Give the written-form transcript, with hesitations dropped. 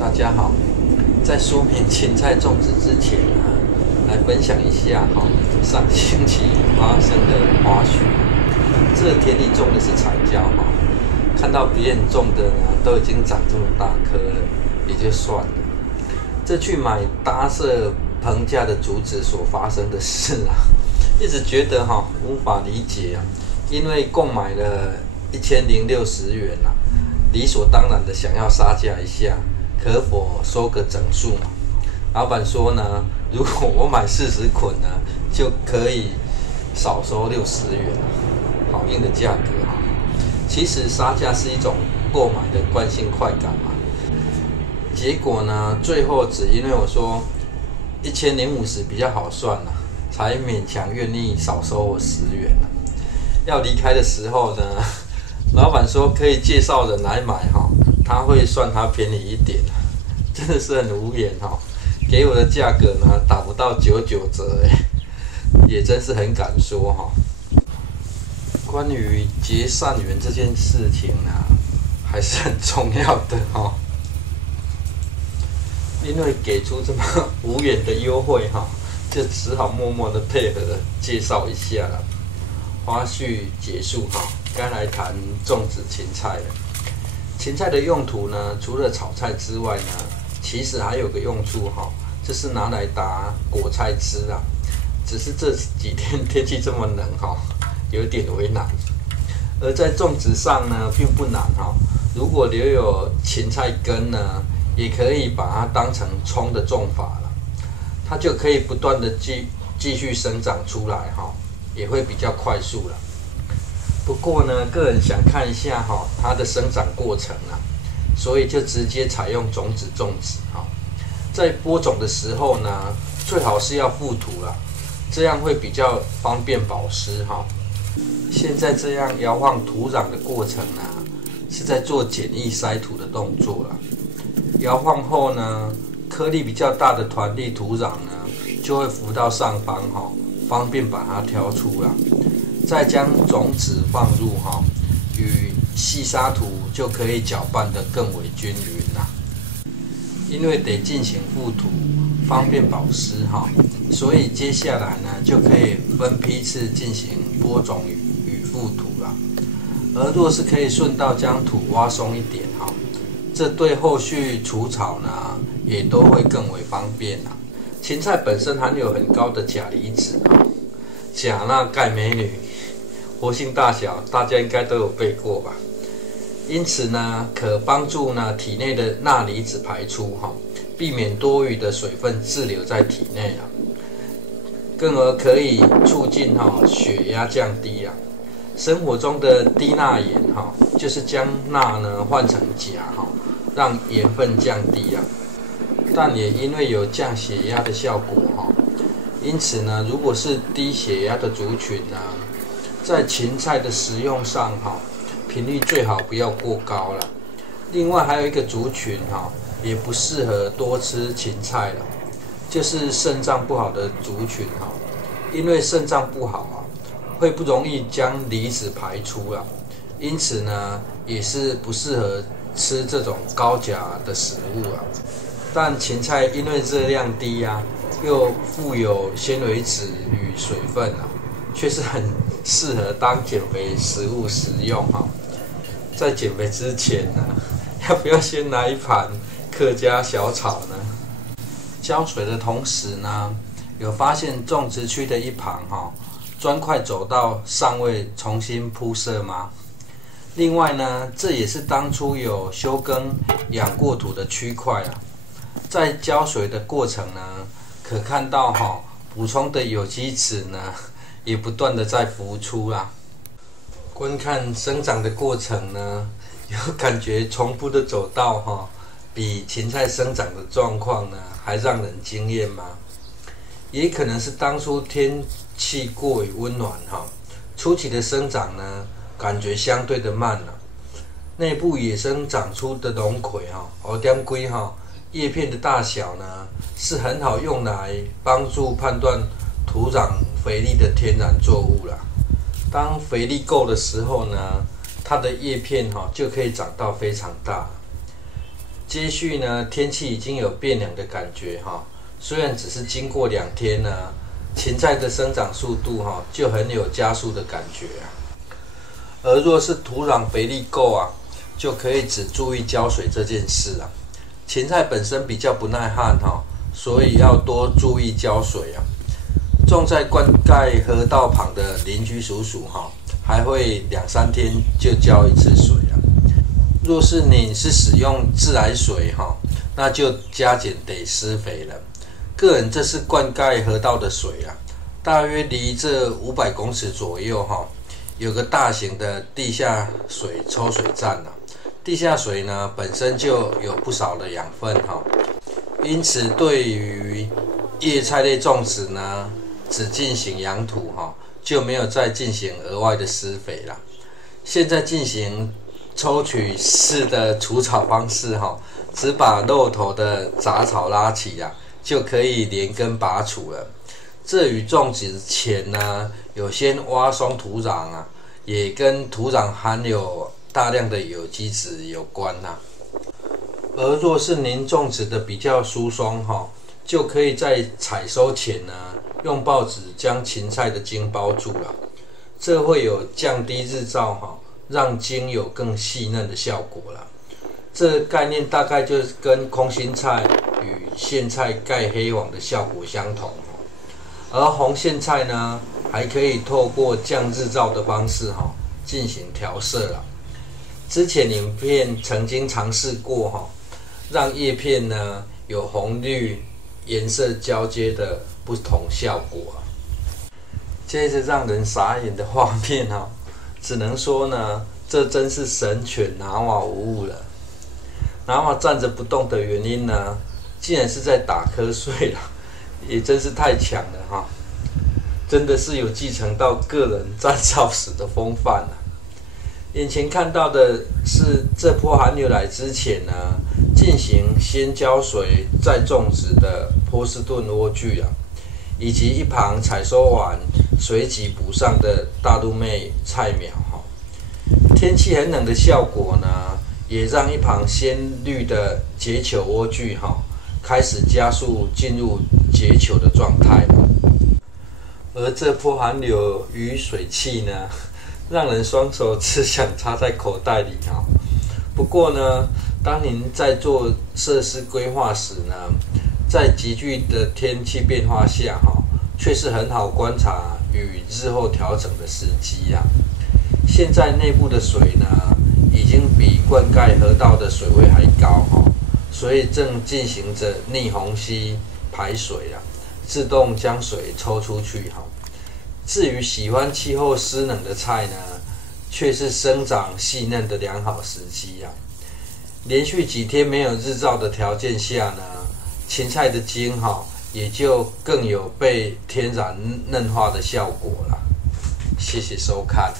大家好，在说明芹菜种植之前来分享一下上星期发生的花絮。这田里种的是彩椒看到别人种的都已经长这么大颗了，也就算了。这去买搭设棚架的竹子所发生的事一直觉得无法理解因为购买了1060元理所当然的想要杀价一下，可否收个整数嘛？老板说呢，如果我买40捆就可以少收60元，好硬的价格其实杀价是一种购买的惯性快感嘛。结果呢，最后只因为我说1050比较好算才勉强愿意少收我10元要离开的时候呢，老板说可以介绍人来买他会算他便宜一点，真的是很无言给我的价格呢打不到99折也真是很敢说关于结善缘这件事情还是很重要的因为给出这么无缘的优惠就只好默默的配合介绍一下了。花絮结束该来谈种植芹菜了。芹菜的用途呢，除了炒菜之外呢，其实还有个用处就是拿来打果菜汁只是这几天天气这么冷有点为难。而在种植上呢，并不难如果留有芹菜根呢，也可以把它当成葱的种法了，它就可以不断的继续生长出来也会比较快速了。不过呢，个人想看一下它的生长过程所以就直接采用种子种植在播种的时候呢，最好是要覆土了，这样会比较方便保湿现在这样摇晃土壤的过程是在做简易筛土的动作了。摇晃后呢，颗粒比较大的团粒土壤就会浮到上方方便把它挑出了。再将种子放入与细沙土就可以搅拌得更为均匀因为得进行覆土，方便保湿所以接下来呢，就可以分批次进行播种与覆土了。而若是可以顺道将土挖松一点这对后续除草呢也都会更为方便芹菜本身含有很高的钾离子钾钠钙镁铝，活性大小大家应该都有背过吧。因此呢，可帮助体内的钠离子排出避免多余的水分滞留在体内更而可以促进血压降低生活中的低钠盐就是将钠换成钾让盐分降低但也因为有降血压的效果因此呢，如果是低血压的族群在芹菜的食用上频率最好不要过高了。另外还有一个族群也不适合多吃芹菜了，就是肾脏不好的族群因为肾脏不好会不容易将离子排出因此呢，也是不适合吃这种高钾的食物但芹菜因为热量低又富有纤维质与水分却是很适合当减肥食物食用在减肥之前要不要先来一盘客家小炒呢？浇水的同时呢，有发现种植区的一旁砖块走道尚未重新铺设吗？另外呢，这也是当初有休耕养过土的区块在浇水的过程呢，可看到补充的有机质呢也不断的在浮出观看生长的过程呢，有感觉重复的走道比芹菜生长的状况呢还让人惊艳吗？也可能是当初天气过于温暖初期的生长呢感觉相对的慢内部野生长出的龙葵黑点龟叶片的大小呢是很好用来帮助判断土壤肥力的天然作物啦。当肥力够的时候呢，它的叶片就可以长到非常大。接续呢，天气已经有变凉的感觉哈。虽然只是经过2天呢，芹菜的生长速度哈就很有加速的感觉啊。而若是土壤肥力够啊，就可以只注意浇水这件事啊。芹菜本身比较不耐旱哈，所以要多注意浇水啊。种在灌溉河道旁的邻居叔叔哈，还会2-3天就浇一次水啊。若是你是使用自来水哈，那就加减得施肥了。个人这是灌溉河道的水啊，大约离这500公尺左右哈，有个大型的地下水抽水站啊。地下水呢本身就有不少的养分哈，因此对于叶菜类种植呢，只进行养土哈，就没有再进行额外的施肥了。现在进行抽取式的除草方式哈，只把露头的杂草拉起啊，就可以连根拔除了。这与种植前呢，有先挖松土壤啊，也跟土壤含有大量的有机质有关呐。而若是您种植的比较疏松哈，就可以在采收前呢，用报纸将芹菜的茎包住了，这会有降低日照哈，让茎有更细嫩的效果了。这概念大概就是跟空心菜与苋菜盖黑网的效果相同。而红苋菜呢，还可以透过降日照的方式进行调色了。之前影片曾经尝试过让叶片呢有红绿颜色交接的不同效果。接着让人傻眼的画面只能说呢，这真是神犬拿瓦无误了。拿瓦站着不动的原因呢，竟然是在打瞌睡了，也真是太强了真的是有继承到个人站哨时的风范了。眼前看到的是这波寒流来之前呢，进行先浇水再种植的波士顿莴苣以及一旁采收完随即补上的大陆妹菜苗天气很冷的效果呢，也让一旁鲜绿的结球莴苣开始加速进入结球的状态了。而这波寒流与水汽呢，让人双手只想插在口袋里不过呢，当您在做设施规划时呢，在急剧的天气变化下却是很好观察与日后调整的时机现在内部的水呢，已经比灌溉河道的水位还高所以正进行着逆虹吸排水自动将水抽出去至于喜欢气候湿冷的菜呢，却是生长细嫩的良好时机连续几天没有日照的条件下呢，芹菜的茎也就更有被天然嫩化的效果了。谢谢收看。